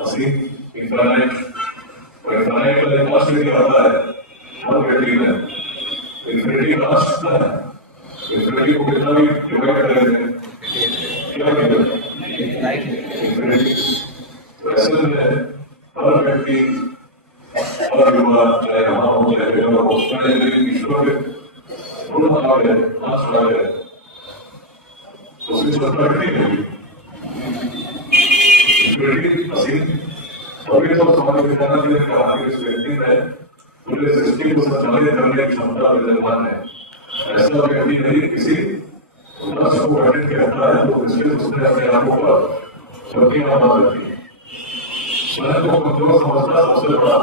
así, intranet, और intranet का एक लास्ट लेके आता है, बहुत बेटी है, infinity लास्ट है, infinity को कितना भी डिवाइड कर लेते हैं, क्या कहते हैं? infinity, वैसे में हर व्यक्ति, हर युवा, चाहे यहाँ हो, चाहे बेटा हो, चाहे ईश्वर के पूर्ण भाव है, नाश भाव है, उसकी चर्चा नहीं होगी। असीम अभी तो समाज विज्ञान के कहा कि इस व्यक्ति में पूरे सृष्टि को संचालित करने की क्षमता विद्यमान है। ऐसा व्यक्ति नहीं किसी उदास को गठित करता है तो इसलिए उसने अपने आंखों पर शक्तियां बना रखी। स्वयं को कमजोर समझना सबसे बड़ा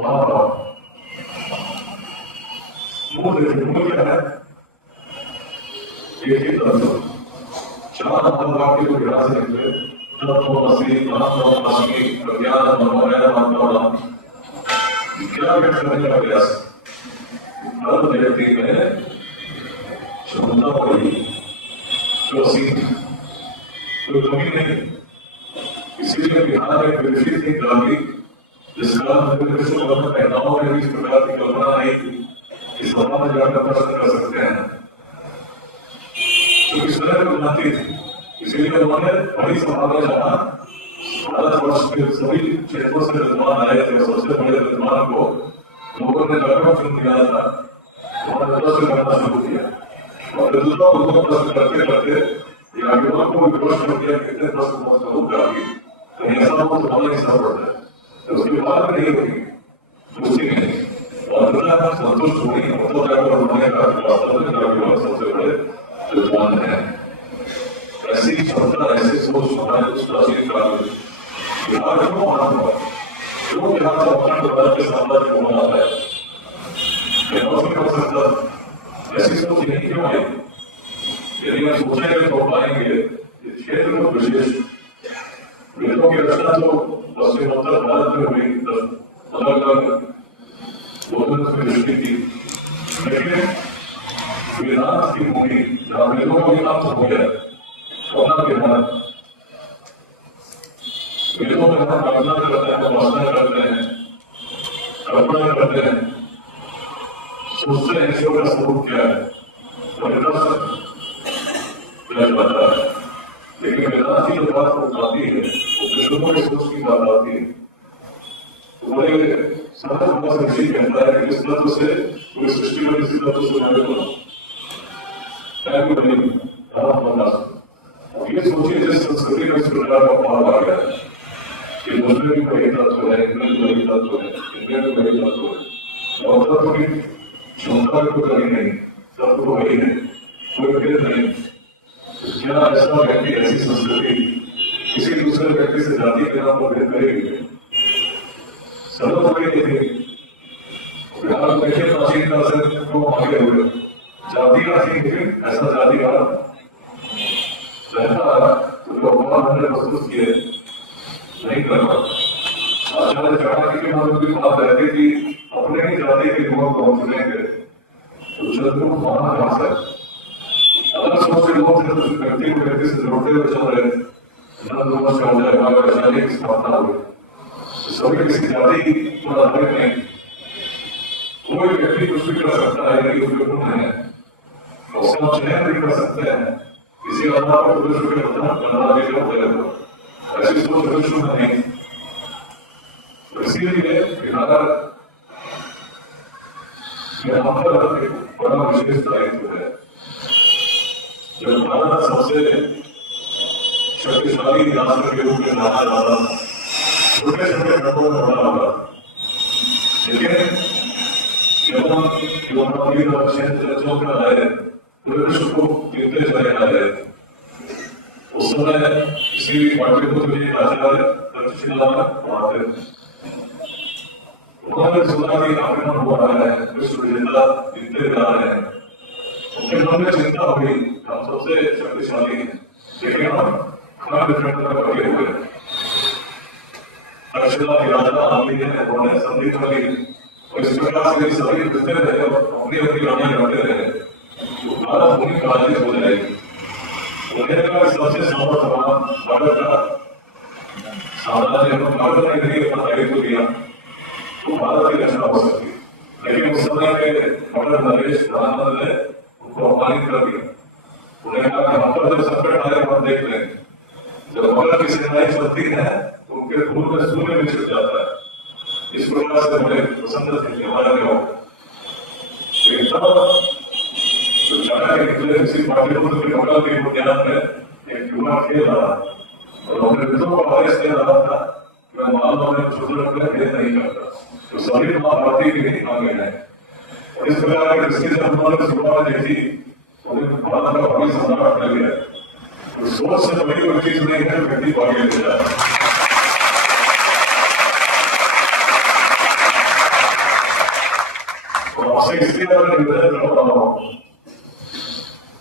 महाभाव। मूल क्या है? एक ही तत्व चार महाभाव के विकास निकले क्या व्यक्त करने का प्रयास हर व्यक्ति में क्षमता होगी जो कमी नहीं। इसीलिए बिहार में विकसित थी क्रांति जिसका पहनाव में भी इस प्रकार की कल्पना नहीं थी कि सभा में जाकर प्रश्न कर सकते हैं तो किस तरह की क्रांति थी। इसीलिए उन्होंने बड़ी सभा में जाना भारतवर्ष के सभी क्षेत्रों से विद्वान आए थे। सबसे बड़े विद्वान को लोगों ने लगभग चुन दिया था, उन्होंने प्रश्न करना शुरू किया और विद्वान उनको प्रश्न करते करते युवाओं को विरोध कर दिया कितने प्रश्न जरूर करेंगे कहीं ऐसा हो तो हमारे हिसाब पड़ता है तो उसके बाद में नहीं होगी उसी में और संतुष्ट हुई उन्होंने कहा सबसे बड़े विद्वान है। ऐसी क्षमता ऐसी सोच हमारे प्राचीन काल में बिहार क्यों बना हुआ क्यों बिहार से अखंड भारत के साम्राज्य को बना है ऐसी सोच नहीं क्यों आई? यदि हम सोचेंगे तो पाएंगे क्षेत्र में विशेष वेदों की रचना तो पश्चिमोत्तर भारत में हुई अलग अलग लोगों ने दृष्टि की लेकिन वेदांत की भूमि जहाँ वेदों का विकास हो गया वेदों में हम कल्पना करते हैं, उपासना करते हैं, कल्पना करते हैं, सोचते हैं ईश्वर का स्वरूप क्या है, जाता है। लेकिन वेदांत की जो बात आती है वो विष्णु की सोच की बात आती है। बड़े सहज ऋषि कहता है कि इस तत्व से पूरी सृष्टि में किसी तत्व से ये सोचिए जिस संस्कृति में इस प्रकार का भाव आ गया कि दूसरे भी बड़े तत्व है, इंद्र भी बड़े तत्व है, इंद्रिय भी बड़े तत्व है और तत्व की क्षमता को कभी नहीं, तत्व को वही नहीं, कोई भेद नहीं। क्या ऐसा व्यक्ति ऐसी संस्कृति किसी दूसरे व्यक्ति से जाति के नाम पर भेद करेगी? सरल तो नहीं थी। बिहार में देखिए प्राचीन काल से क्यों आगे हुए जातियां थी लेकिन ऐसा जाति का भगवान ने प्रस्तुत किए नहीं करना। आचार्य चाणक्य के मन की बात रहती कि अपने ही जाति के लोगों को हम चुनेंगे तो शत्रु वहां कहां से अलग सोच के लोग व्यक्ति को व्यक्ति से जोड़ते हुए चल रहे वैज्ञानिक की स्थापना हुई सभी किसी जाति पर आधारित नहीं। कोई व्यक्ति कुछ भी कर सकता है कि उसके गुण है उसका चयन भी कर सकते हैं किसी आधार पर विश्व के करना भी करते हैं ऐसी सोच विश्व में नहीं। इसीलिए बिहार यहाँ पर बड़ा विशेष दायित्व है। जब भारत सबसे शक्तिशाली राष्ट्र के रूप में जाना जाता छोटे छोटे घटों में बड़ा होगा लेकिन जब हम क्षेत्र में आए विश्व को गिरते चले आए उस समय किसी भी पार्टी को आचार्य तक्षशिला पढ़ाते उन्होंने सुना कि आक्रमण हो रहा है विश्व विजेता गिरते जा रहे हैं उनके मन में चिंता हुई हम सबसे शक्तिशाली हैं लेकिन हम खराब विफलता करके हुए तक्षशिला के राजा आदमी है उन्होंने संधि वाली और इस प्रकार से सभी गिरते रहे अपनी अपनी लड़ाई लड़ते रहे भारत भूमि पराजित हो जाएगी। सबसे सामर्थ्यवान स्वागत का साम्राज्य भारत ने यदि अपना दायित्व लिया तो भारत की रचना हो सकती, लेकिन उस समय के मगर नरेश प्रधानमंत्री ने उनको अपमानित कर दिया। उन्हें कहा कि हम पर जो संकट आए हम देख लेंगे, जब मगर की सेनाएं चलती है तो उनके धूल में सूर्य में छिप जाता है। इस प्रकार से बड़े पसंद थे हमारे लोग जो चारा के निकले किसी पाठ्यपुस्तक के मगर की बुनियाद में एक युवा खेल रहा और अपने मित्रों को आदेश दे रहा था कि मैं मालूम में छोटे रखने भेद नहीं करता, तो सभी महाभारती के लिए आगे हैं। और इस प्रकार के दृष्टि से उन्होंने शुरुआत देखी, उन्हें भारत का बड़ी सम्राट मिल गया। तो सोच से बड़ी कोई चीज नहीं है, व्यक्ति को आगे ले जाए। और आपसे इसलिए मैं निवेदन कर रहा हूँ,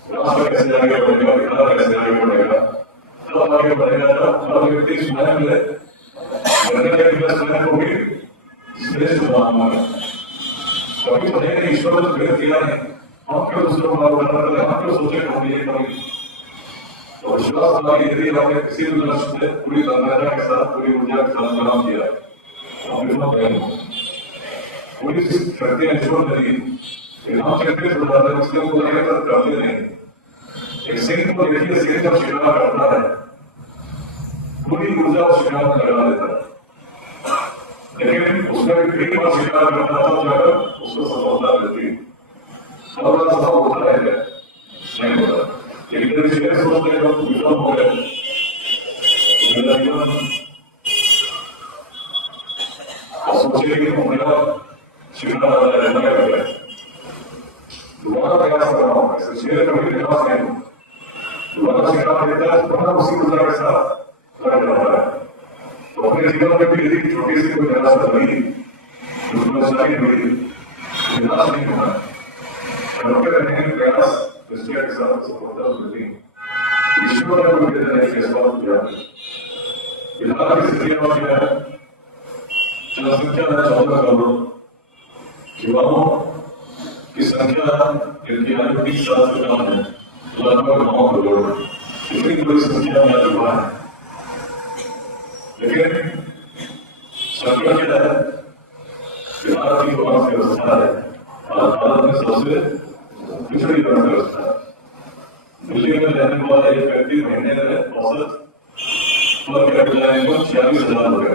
राष्ट्र कैसे आगे बढ़ेगा, विकास कैसे आगे बढ़ेगा, तब आगे बढ़ेगा जब हर व्यक्ति स्वयं ले स्वयं को भी श्रेष्ठ बनाना है। कभी तो नहीं ईश्वर ने भेद किया नहीं, हम क्यों दूसरों को आगे करें, हम क्यों सोचे हम ये करेंगे। तो विश्वास था कि यदि आपने किसी भी लक्ष्य से पूरी तन्मयता के साथ पूरी ऊर्जा के साथ काम किया आप विफल नहीं, पूरी शक्तियां ईश्वर ने दी, हम शक्ति से बढ़ाते हैं उसके ऊपर लगातार करते नहीं। एक सिंह को देखिए, सिंह जब शिकार करता है पूरी ऊर्जा उस शिकार में लगा देता है, लेकिन उसमें भी कई बार शिकार करता था जाकर उसको सफलता मिलती, सफल होता है नहीं होता। लेकिन जब इसलिए सोचते हैं जब विफल हो गए मेरा जीवन और सोचे कि मेरा शिकार रहना है, दोबारा प्रयास कर रहा हूँ, शेर कभी विकास नहीं, दोबारा शिकार देता है तो उसी ऊर्जा के साथ लड़ रहा है। तो अपने जीवन में भी यदि छोटी सी कोई निराशा हुई, दुर्दशाई हुई, निराश नहीं होना, करते रहने के प्रयास निश्चय के साथ सफलता मिलती। ईश्वर ने कोई कहते नहीं कैसा किया, बिहार की स्थिति में क्या है, जनसंख्या है 14 करोड़, युवाओं की संख्या जिनकी आयु 20 साल से कम है लगभग 9 करोड़, इतनी बड़ी संख्या में युवा है। लेकिन संकट क्या है, बिहार की जो अर्थव्यवस्था है भारत में सबसे पिछड़ी अर्थव्यवस्था है। दिल्ली में रहने वाला एक व्यक्ति महीने में औसत पर कैपिटा इनकम 46,000 रुपए,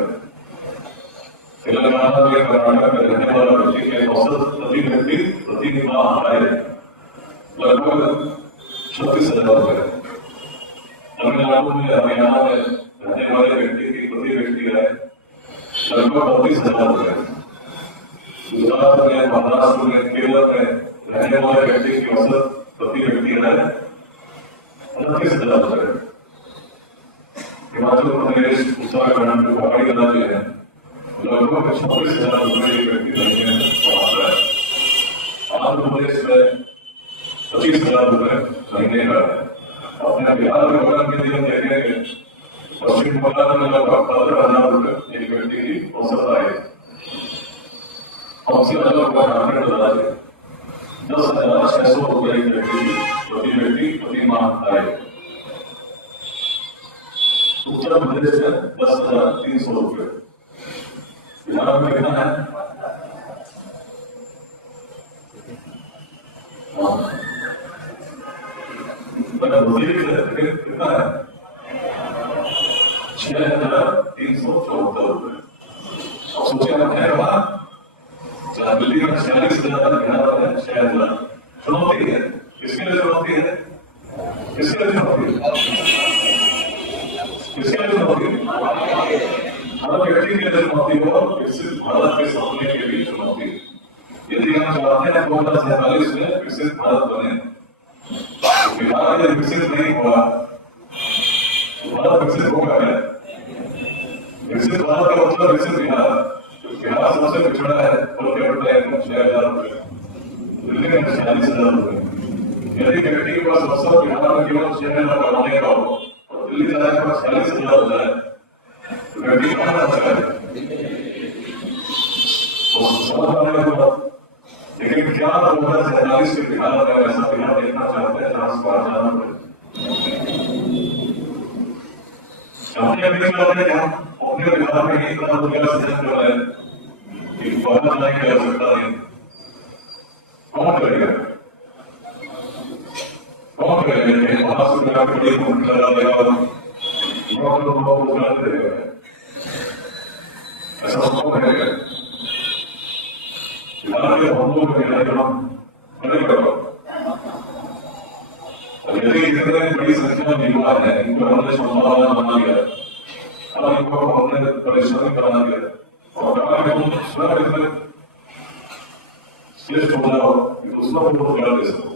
तेलंगाना में कर्नाटक में रहने वाला व्यक्ति के औसत प्रति व्यक्ति प्रति माह आय लगभग 36,000 रुपए, तमिलनाडु में हरियाणा में रहने वाले व्यक्ति की प्रति व्यक्ति आय लगभग 32,000 रुपए, गुजरात में महाराष्ट्र में केरल में रहने वाले व्यक्ति की औसत प्रति व्यक्ति आय 29,000 रुपए, हिमाचल प्रदेश उत्तराखंड जो पहाड़ी राज्य है लगभग 26,000 रुपए की व्यक्ति महीने कमाता है। आंध्र प्रदेश में 25,000 रुपए महीने का है। अपने बिहार में बगल के लिए देखेंगे, पश्चिम बंगाल में लगभग 15,000 रुपए एक व्यक्ति की औसत आय है। हमसे अलग झारखंड राज्य 10,600 रुपए एक व्यक्ति प्रति माह आय। उत्तर प्रदेश में 10,300 रुपए, बिहार में कितना है? कितना है? 6,374 रुपए। अब सोचिए हम है वहां, जहां दिल्ली में 46,000, बिहार में 6,000। चुनौती है, किसके लिए चुनौती है? किसके लिए चुनौती है? किसके लिए चुनौती है? हर व्यक्ति के लिए चुनौती हो, विकसित भारत के सपने के लिए चुनौती। यदि हम चाहते हैं 2047 में विकसित भारत बने, तो बिहार यदि विकसित नहीं हुआ तो भारत विकसित होगा क्या? विकसित भारत का मतलब विकसित बिहार। बिहार सबसे पिछड़ा है, पर कैपिटा इनकम 6,000 रुपए, दिल्ली में 46,000 रुपए। यदि व्यक्ति के पास अवसर बिहार में केवल 6,000 कमाने का हो और दिल्ली जाने के बाद 46,000 हो जाए तो व्यक्ति कहाँ जाता है? लेकिन क्या 2047 के बिहार में ऐसा बिहार देखना चाहते हैं जहां उसको आजाद नहीं चाहते कि हम अपने बिहार में ही प्रधान का सृजन कर रहे हैं कि फौरन नहीं कर सकता नहीं, कौन करेगा? कौन करेगा? वहां से मेरा बड़ी भूमिका डालेगा और लोगों को रोजगार देगा, ऐसा कौन करेगा? बिहार के हम लोग हम बड़े करो, और यदि इतने बड़ी संख्या में युवा है, इनको हमने संभावना बना दिया और इनको हमने परिश्रम करा दिया और कहा कि तुम स्वयं इतने श्रेष्ठ हो जाओ कि दूसरों को रोजगार दे सको।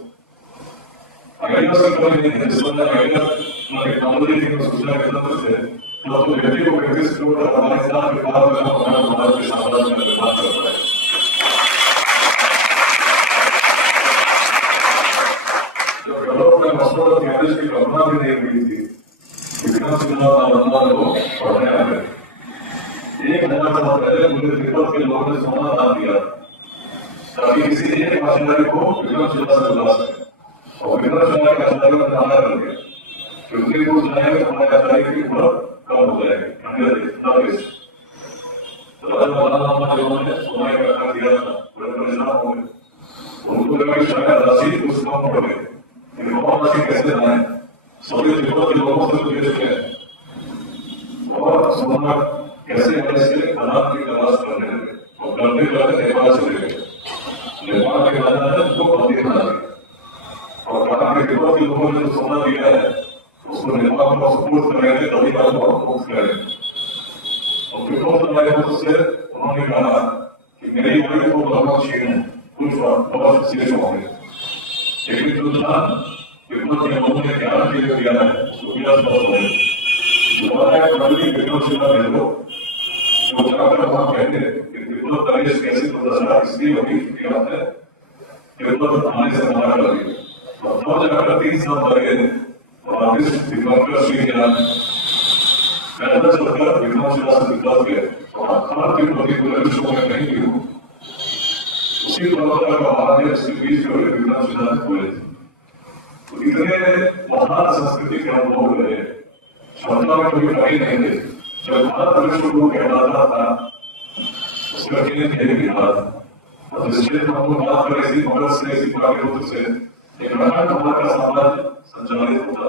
अगर यह सब करेंगे जिस बंदा अगर टेक्नोलॉजी की सूचना के तंत्र से तो व्यक्ति को विकसित कर हमारे साथ विभाग में हमारा भारत के साम्राज्य का निर्माण करता है। जब डेवलपमेंट हॉस्पिटल की आदेश की कल्पना भी नहीं हुई थी, विक्रम सिन्हा नंदन को पढ़ने आ गए। 1000 साल पहले मुझे तिब्बत के लोगों ने सोना दान दिया ताकि किसी एक आचार्य को विक्रम सिन्हा से बुला सके, और विक्रम सिन्हा के आचार्य में धारणा कर दिया क्योंकि वो जाएंगे तो हमारे आचार्य की उम्र कम हो जाएगी। राजा मौलाना जो ने सोना इकट्ठा किया था, बड़े परेशान हो गए। उनको लगा कि शायद राशि कुछ कम पड़ गई, और राशि कैसे लाए? सभी तिब्बत के लोगों से भेज के और सोना कैसे इसके खदान की तलाश करने लगे और करते करते नेपाल चले गए। नेपाल के राजा ने उसको बंदी बना दिया और कहा कि तिब्बत के लोगों ने जो सोना दिया है उसको नेपाल को सपोर्ट करेंगे तभी आपको मुक्त करेंगे। और विक्रम से उन्होंने कहा कि मेरी आयु को लगभग छीन है, कुछ बहुत शेष होंगे, लेकिन जो था विक्रम के लोगों ने ज्ञान के लिए दिया है उसको किया बहुत है। विक्रम सिन्हा भेज दो जो जाकर वहां कहते कि तिब्बत प्रदेश कैसे प्रदर्शन इसलिए होगी क्योंकि आपने तिब्बत आने से मना कर दिया। और जाकर 3 साल लगे और दिवंकर श्री ज्ञान पैदल चलकर विक्रम सिन्हा से विकास गए और हर तिब्बती पूरे विश्व में कहीं भी हो उसी परंपरा का भाग है जिसके बीच में विक्रम सिन्हा ने बोले थे। तो इतने महान संस्कृति के अनुभव रहे, क्षमता में कभी कमी नहीं थे। जब भारत विश्व को कहलाता था उसका केंद्र थे बिहार, और जिस क्षेत्र में हम लोग बात करें इसी मगध से इसी पाटलिपुत्र से एक अखंड भारत का साम्राज्य संचालित होता,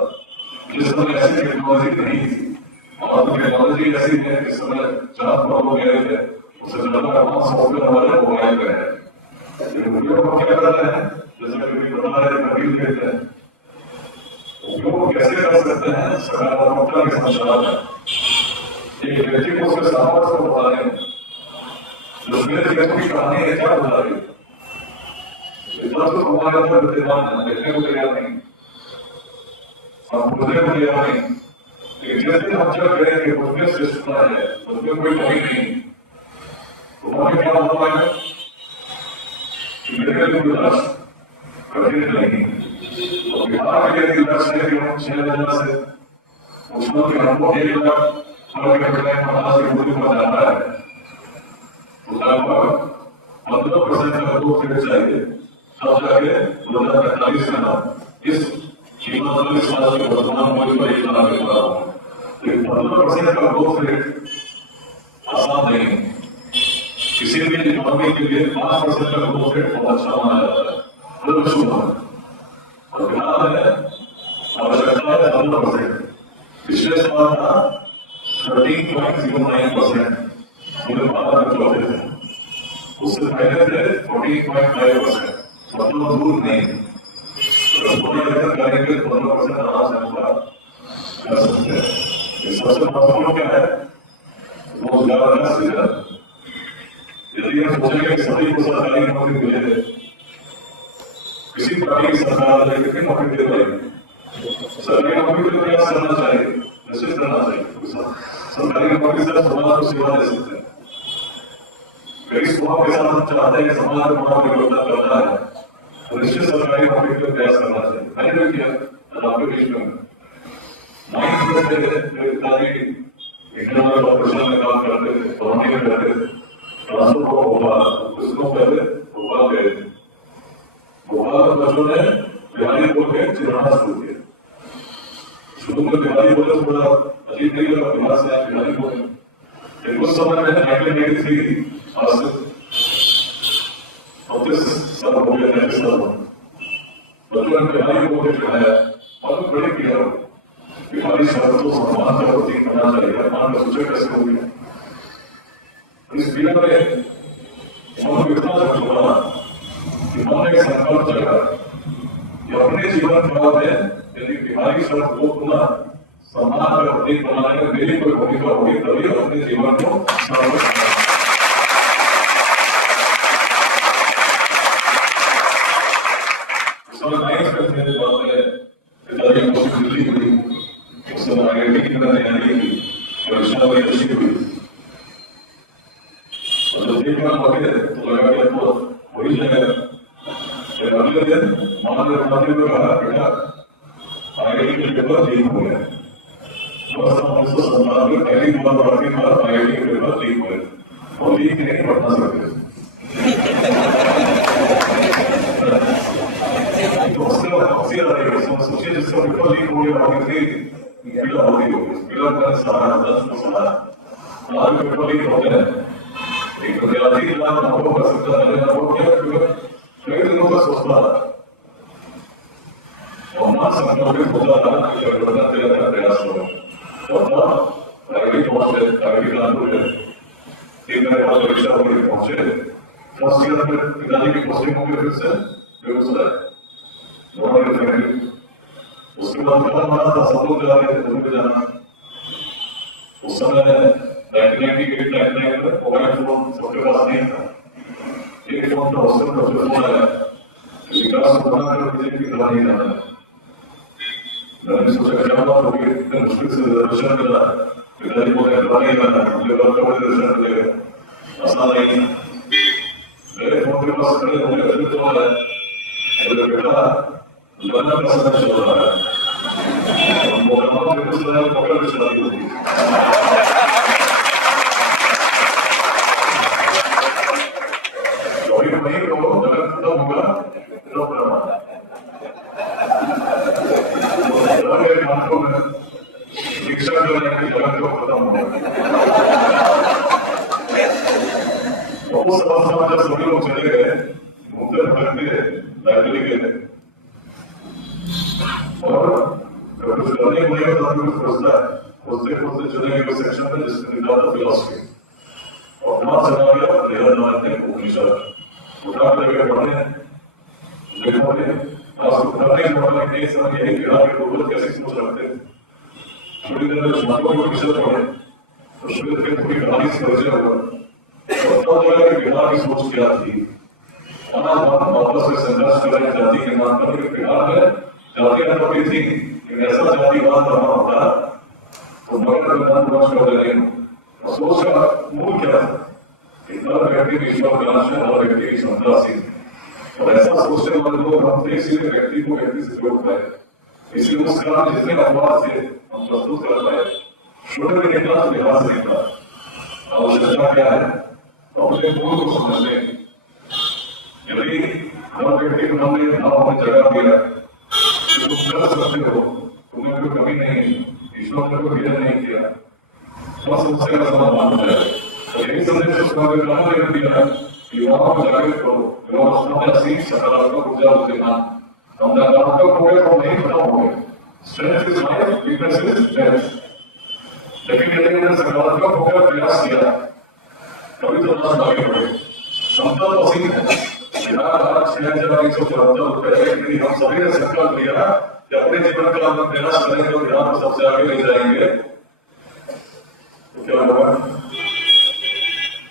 जिस समय ऐसी टेक्नोलॉजी नहीं थी और टेक्नोलॉजी ऐसी है कि समय 4 करोड़ गए थे उससे ज्यादा सॉफ्टवेयर हमारे मोबाइल में है। उपयोग क्या कर रहे हैं जैसे कि बता रहे कबीर कहते हैं, उपयोग कैसे कर सकते हैं सकारात्मकता के संचार है। एक व्यक्ति को उसके सामर्थ्य को बता रहे हैं, जो मेरे व्यक्ति की कहानी है क्या बता रही है, इतना तो हमारे अंदर विद्यमान है, देखने को तैयार नहीं, हम बुझने को तैयार नहीं। लेकिन जैसे हम जब कहें कि उसमें श्रेष्ठता है, उसमें कोई कमी नहीं, तो हमें क्या होता है कि मेरे लिए लक्ष्य कठिन नहीं। तो बिहार के लिए लक्ष्य है कि हम 6000 से उसमें कि हमको 1 लाख के मूल्य पर जाना है, तो लगभग 15% का ग्रोथ रेट चाहिए, तब जाके 2045 में इस 40 साल के वर्तमान मूल्य पर 1 लाख के बराबर है। लेकिन 15% का ग्रोथ रेट आसान नहीं है। किसी भी इकोनॉमी के लिए 5% का ग्रोथ रेट बहुत अच्छा माना जाता है, और बिहार में आवश्यकता है 15%। पिछले साल था 13.09%, उससे पहले थे 14.5%, मतलब दूर नहीं। करेंगे 15% आराम से होगा कर सकते हैं। सबसे महत्वपूर्ण क्या है? रोजगार का सृजन। यदि हम सोचेंगे कि सभी को सरकारी नौकरी मिले, किसी प्रकार की सरकार कितनी नौकरी दे पाएगी? सरकारी नौकरी के लिए प्रयास करना चाहिए, निश्चित करना चाहिए। सरकारी नौकरी से समाज को सेवा दे सकते हैं। कई स्वभाव के साथ हम चाहते हैं कि समाज में बड़ा परिवर्तन करना है, तो निश्चित सरकारी नौकरी के लिए प्रयास करना चाहिए। मैंने भी किया आपके बीच में 9th में मेरे पिताजी इंटरनल ऑपरेशन में काम करते थे, कॉलोनी में रहते थे, ट्रांसफर हो भोपाल, कुछ दिनों पहले भोपाल गए थे। भोपाल बच्चों ने बिहारी बोल के चिराना शुरू किया। शुरू में बिहारी बोले थोड़ा अजीब नहीं लगा, बिहार से आप बिहारी बोले, लेकिन उस समय में 1983 आज से 34 साल हो गए, 33 साल बच्चों ने बिहारी बोले जो है और बड़े किया बिहारी शब्द तो सम्मान का प्रतीक होना चाहिए, मान का सूचक कैसे होगी। इस पीरियड में हम इतना चुना कि हमने एक संकल्प जगा कि अपने जीवन काल में यदि बिहारी शब्द को पुनः सम्मान का प्रतीक बनाने में मेरी कोई भूमिका होगी तभी अपने जीवन को पिताजी को दिल्ली हुई, उस समय IIT की तैयारी की, परीक्षा बड़ी अच्छी हुई। जब देखना लगे तो लगा कि तो वही जगह अगले दिन माँ ने उठाते हुए कहा बेटा IIT के पेपर लीक हो गए। 1997 पहली बार भारतीय IIT के पेपर लीक हुए और लीक नहीं पढ़ना सकते। तो उससे हंसी आ रही है, सोचिए जिसका पेपर लीक हो गया और कितनी पीड़ा होती होगी, पीड़ा का सहारा आज पेपर लीक होते हैं, एक विद्यार्थी अनुभव कर सकता है, अनुभव किया कई दिनों का सोचता था और मान संक्रमित होता था कि परिवर्तन तेरा का प्रयास हो और तब IIT पहुंचे, IIT कानपुर में एक मेरे पास परीक्षा होगी पहुंचे, फर्स्ट ईयर में पिताजी की पोस्टिंग होगी, फिर से बेगूसराय उसके बाद क्या हमारा था सब लोग जा रहे थे घूमने जाना। उस समय 1998 में मोबाइल फोन सबके पास नहीं था, एक फोन था उसके ऊपर जो फोन आया विकास को बना कर बीजेपी की तरह नहीं जाना है। मैंने सोचा क्या बात होगी, इतने मुश्किल से रिजर्वेशन मिला, पिताजी को नहीं जाना, मुझे वर्क का रिजर्वेशन मिलेगा, आसान नहीं। मेरे फोन के पास खड़े होंगे फिर तो है बेटा लड़ना का समय चल रहा है, मोहम्मद के कुछ तरह पकड़ के चलाई होगी। कभी वही लोग जगह खत्म होगा तो घाटों में शिक्षा करने की जगह को खत्म होगा। उस अवस्था में जब सभी लोग चले गए घूमते फिरते लाइब्रेरी गए और कुछ करने को नहीं होता कुछ खोजता है, खोजते खोजते चले गए सेक्शन में जिसमें लिखा था फिलॉसफी और वहां चला गया प्रेरणा उपनिषद उठा कर गए पढ़ने पढ़ने एक समय यही बिहार के लोग कैसे सोच रखते थे। थोड़ी देर में छात्रों के उपनिषद पढ़े तो शुरू से थोड़ी कहानी से परिचय हुआ और तब लगा कि बिहार की सोच क्या थी। वापस से संघर्ष कर रहे जाति के नाम पर बिहार में जातियां तो भी थी, ऐसा जातिवाद करना होता तो मगर विधान कर रहे और सोच का मूल क्या था, हर व्यक्ति की ईश्वर का अंश है, हर व्यक्ति की क्षमता सी और ऐसा सोचने वाले लोग हम इसीलिए व्यक्ति को व्यक्ति से जोड़ पाए, इसलिए उस कारण जितने अपवाद से हम प्रस्तुत कर पाए। शुरू में निकला तो बिहार से निकला, आवश्यकता क्या है अपने मूल को समझ लें। यदि हर व्यक्ति को हमने भाव में जगह दिया तुम कर सकते हो, तुम्हें कोई कमी नहीं, ईश्वर ने कोई भेद नहीं किया, बस उससे का समाधान हो जाए। यही संदेश उसका ने दिया कि युवाओं को जागृत करो, युवा सीख सकारात्मक ऊर्जा बुद्धिमान, हम नकारात्मक हो गए तो नहीं खत्म हो गए। Strength is life, weakness is death. लेकिन यदि हमने सकारात्मक होकर प्रयास किया कभी तो ना आगे बढ़े। क्षमता तो सीख है, 6,174 रुपए, लेकिन हम सभी ने संकल्प लिया कि अपने जीवन का हम प्रयास करेंगे तो बिहार को सबसे आगे ले जाएंगे। तो क्या होगा,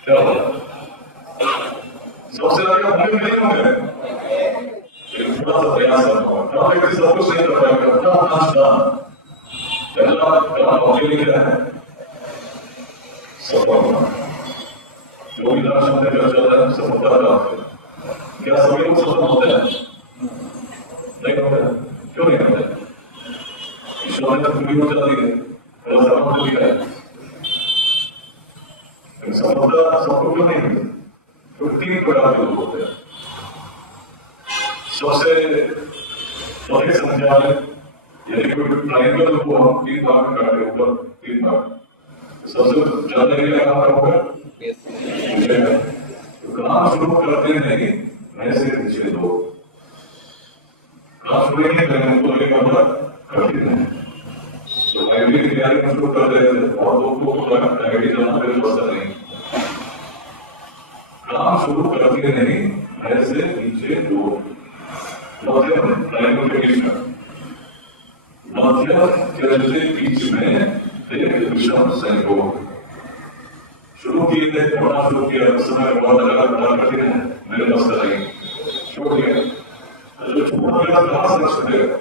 क्या होगा, सबसे आगे हम नहीं होंगे, लेकिन थोड़ा सा प्रयास करना होगा। हर व्यक्ति सब कुछ नहीं कर पाएगा, अपना अपना स्थान पहला काम होने लिखा है सफल होना। जो भी दर्शन में चल रहा है सफलता प्राप्त है। क्या सभी लोग सफल होते हैं? नहीं होते, क्यों नहीं होते? ईश्वर ने पूरी हो जाती है, सफल लिखा है, सफलता सबको क्यों नहीं मिलती? तो 3 प्रकार के लोग होते हैं। सबसे बड़ी संख्या में यदि कोई ट्रायंगल को हम 3 भाग में काटे, ऊपर 3 भाग, सबसे ज्यादा एरिया कहाँ होगा? नीचे में। तो काम शुरू करते नहीं, ऐसे नीचे दो काम शुरू नहीं करेंगे तो ये कमरा कठिन है। तो आईडी की तैयारी में शुरू कर रहे थे और लोगों को लगा आईडी चलाना मेरे बस नहीं, काम शुरू करते नहीं, ऐसे नीचे दो मध्यम ट्रायंगल के बीच में, मध्यम के बीच में एक विषम संयोग शुरू किए थे, पढ़ना शुरू किया, उस समय बहुत लगा बड़ा कठिन है, मेरे बस का नहीं, छोड़ दिया। जो छोड़ दिया कहाँ से छूटेगा?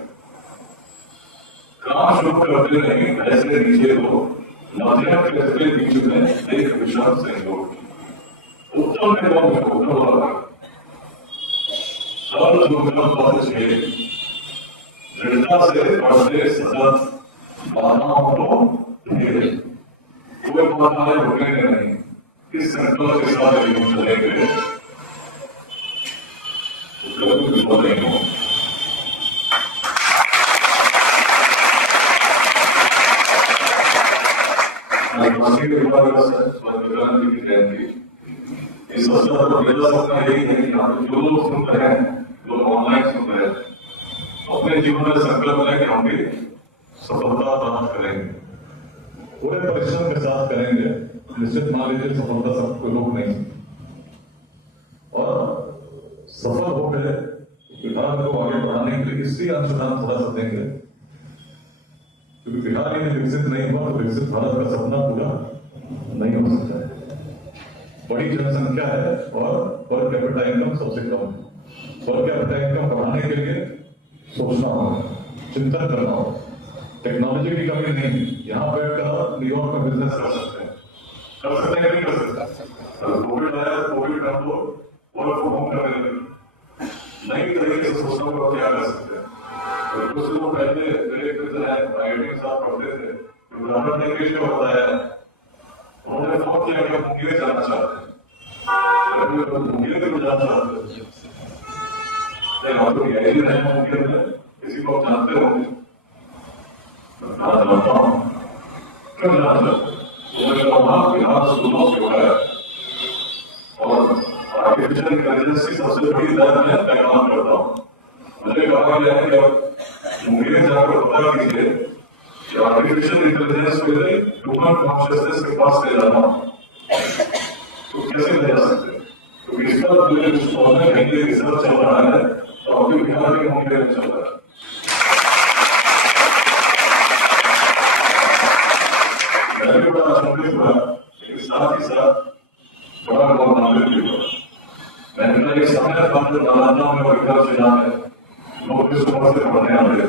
काम शुरू करते नहीं, ऐसे नीचे दो मध्यम के बीच में एक विषम संयोग, उत्तम में कौन है? उत्तम वाला सरल सुगम पद छे, दृढ़ता से पढ़ते सतत बाधाओं को घेरे, कोई बाधाएं रुकेंगे नहीं, इस संकल्प के साथ यदि हम चलेंगे तो कभी विफल नहीं हो। आज के विभाग स्वामी विवेकानंद की जयंती, इस अवसर पर मेरा सपना यही है कि हम जो लोग सुन रहे हैं, लोग ऑनलाइन सुन रहे हैं, अपने जीवन में संकल्प लें कि हम भी सफलता प्राप्त करेंगे, पूरे परिश्रम के साथ करेंगे। निश्चित मान लीजिए सफलता सबको लोग नहीं, और सफल हो गए बिहार को आगे बढ़ाने के लिए इसी अंशदान थोड़ा सा देंगे, क्योंकि बिहार में विकसित नहीं हुआ तो विकसित भारत का सपना पूरा नहीं हो सकता है। बड़ी जनसंख्या है और पर कैपिटा इनकम सबसे कम है, पर कैपिटा इनकम बढ़ाने के लिए सोचना होगा, चिंतन करना होगा, टेक्नोलॉजी की कमी नहीं, यहाँ बैठकर न्यूयॉर्क में बिजनेस कर सकते हैं, नहीं कर सकते। कोविड आया, कोविड का तो वर्क फ्रॉम होम करने लगे, नई तरीके से सोचना होगा क्या कर सकते हैं। तो कुछ लोग पहले मेरे आईआईटी के साथ पढ़ते थे, ब्राह्मण ने इंग्लिश में बताया, उन्होंने फोन किया कि हम मुंगेर जाना चाहते हैं, मुंगेर को जाना चाहते हैं, हम लोग आईआईटी नहीं मुंगेर में, किसी को जानते होंगे, जानता हूँ, क्यों जाना चाहते? उन्होंने कहा बिहार स्कूलों से उठाया और आर्टिफिशियल इंटेलिजेंस की सबसे बड़ी लैब में काम करता हूँ। मुझे कहा गया है कि आप मुंगेर जाकर पता कीजिए कि आर्टिफिशियल इंटेलिजेंस को यदि ह्यूमन कॉन्शियसनेस के पास ले जाना तो कैसे ले जा सकते? तो इसका मुझे कुछ पौधे कहीं रिसर्च चल रहा है और भी बिहार के मुंगेर में चल रहा है। बड़ा संदेश हुआ, साथ ही साथ बड़ा गौरवान्वित भी हुआ। मैंने एक समय नालंदा में विकास जिला में लोग इस उम्र से पढ़ने आ रहे,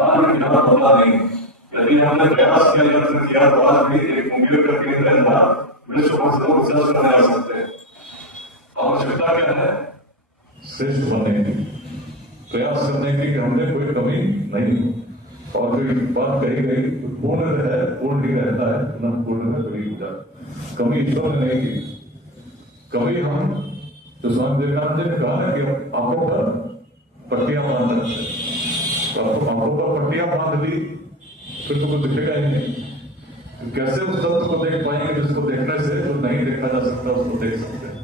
आज यहाँ पता नहीं, यदि हमने प्रयास किया, यत्न किया तो आज भी एक मुंगेर का केंद्र था, विश्व भर से लोग रिसर्च करने आ सकते हैं। आवश्यकता क्या है? श्रेष्ठ बनने की, प्रयास करने की, कि हमने कोई कमी नहीं हो। और जो बात कही गई पूर्ण है, पूर्ण ही रहता है, न पूर्ण में कभी पूजा कमी ईश्वर ने नहीं की। कभी हम जो स्वामी विवेकानंद जी ने कहा है कि आंखों पर पट्टियां बांध रखते, तो आंखों पर पट्टियां बांध ली फिर तो कुछ दिखेगा ही नहीं। तो कैसे उस तत्व को देख पाएंगे जिसको देखने से जो नहीं देखा जा सकता उसको देख सकते हैं,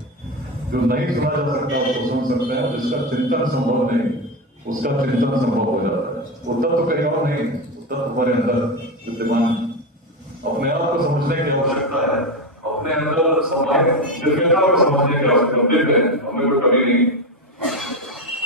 जो नहीं सुना जा सकता उसको सुन सकते हैं, जिसका चिंतन संभव नहीं उसका चिंतन संभव हो जाता है। वो तत्व कहीं और नहीं, वो तत्व हमारे अंदर विद्यमान। अपने आप को समझने की आवश्यकता है, अपने अंदर दिव्यता को समझने की आवश्यकता है, हमें कोई कमी नहीं।